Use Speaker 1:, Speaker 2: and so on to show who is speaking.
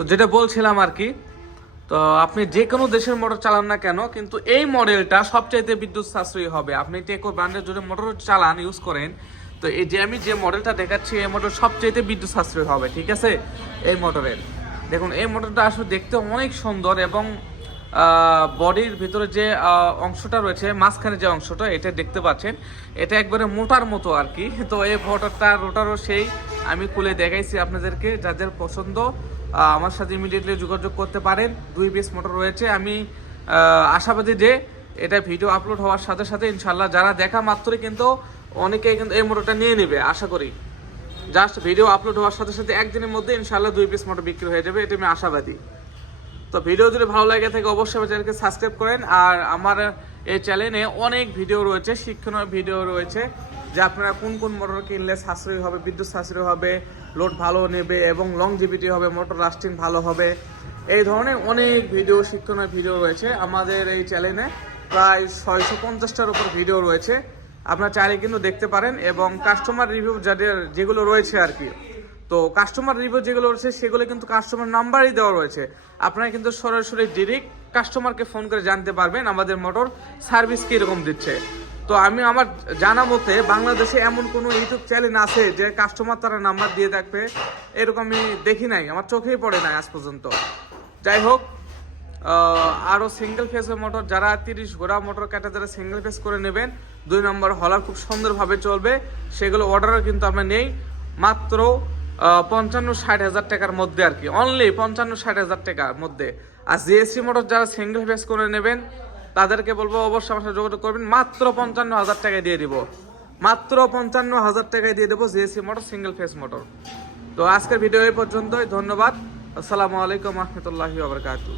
Speaker 1: তো যেটা বলছিলাম আর কি, তো আপনি যে কোনো দেশের মোটর চালান না কেন, কিন্তু এই মডেলটা সবচাইতে বিদ্যুৎ সাশ্রয়ী হবে। আপনি টেকো ব্র্যান্ডের যদি মোটর চালান ইউজ করেন, তো এই যে আমি যে মডেলটা দেখাচ্ছি, এই মোটর সবচাইতে বিদ্যুৎ সাশ্রয়ী হবে, ঠিক আছে? এই মোটরের। দেখুন, এই মোটরটা আসলে দেখতে অনেক সুন্দর এবং বডির ভিতরে যে অংশটা রয়েছে, মাঝখানে যে অংশটা, এটা দেখতে পাচ্ছেন। এটা একবারে মোটার মতো আর কি। তো এই মোটরটা রোটারও সেই, আমি খুলে দেখাইছি আপনাদেরকে, যাদের পছন্দ আমার সাথে ইমিডিয়েটলি যোগাযোগ করতে পারেন। দুই পিস মোটর রয়েছে। আমি আশাবাদী যে এটা ভিডিও আপলোড হওয়ার সাথে সাথে ইনশাল্লাহ যারা দেখা মাত্রই কিন্তু অনেকেই কিন্তু এই মোটরটা নিয়ে নেবে, আশা করি। জাস্ট ভিডিও আপলোড হওয়ার সাথে সাথে একদিনের মধ্যে ইনশাল্লাহ দুই পিস মোটর বিক্রি হয়ে যাবে, এটা আমি আশাবাদী। তো ভিডিও যদি ভালো লাগে থাকে, অবশ্যই আমার চ্যানেলকে সাবস্ক্রাইব করেন। আর আমার এই চ্যানেলে অনেক ভিডিও রয়েছে, শিক্ষণীয় ভিডিও রয়েছে। যে আপনারা কোন কোন মোটর কিনলে সাশ্রয়ী হবে, বিদ্যুৎ সাশ্রয়ী হবে লোড ভালো নেবে এবং লং জিবিটি হবে মোটর লাস্টিং ভালো হবে, এই ধরনের অনেক ভিডিও শিক্ষণীয় ভিডিও রয়েছে আমাদের এই চ্যানেলে প্রায় ছয়শো পঞ্চাশটার উপর ভিডিও রয়েছে। আপনারা চাইলে কিন্তু দেখতে পারেন এবং কাস্টমার রিভিউ যাদের যেগুলো রয়েছে আর কি। তো কাস্টমার রিভিউ যেগুলো রয়েছে, সেগুলো কিন্তু কাস্টমার নাম্বারই দেওয়া রয়েছে। আপনারা কিন্তু সরাসরি ডিরেক্ট কাস্টমারকে ফোন করে জানতে পারবেন আমাদের মোটর সার্ভিস কীরকম দিচ্ছে। তো আমি আমার জানা মতে বাংলাদেশে এমন কোনো ইউটিউব চ্যানেল আছে যে কাস্টমার তারা নাম্বার দিয়ে থাকবে এরকম আমি দেখি নাই, আমার চোখেই পড়ে নাই আজ পর্যন্ত। যাই হোক আরও সিঙ্গেল ফেসের মোটর যারা তিরিশ ঘোড়া মোটর কাটা যারা সিঙ্গেল ফেস করে নেবেন, দুই নম্বর হলার খুব সুন্দরভাবে চলবে। সেগুলো অর্ডারও কিন্তু আমরা নেই, মাত্র পঞ্চান্ন ষাট হাজার টাকার মধ্যে আর কি। অনলি পঞ্চান্ন ষাট হাজার টাকার মধ্যে। আর জিএসসি মোটর যারা সিঙ্গেল ফেস করে নেবেন তাদেরকে বলব অবশ্যই আমার সাথে যোগাযোগ করবেন। মাত্র পঞ্চান্ন হাজার টাকায় দিয়ে দিব। মাত্র পঞ্চান্ন হাজার টাকায় দিয়ে দেবো GAC motor single phase motor তো আজকের ভিডিও এই পর্যন্তই। ধন্যবাদ। আসসালামু আলাইকুম রহমতুল্লাহি আবরকাতু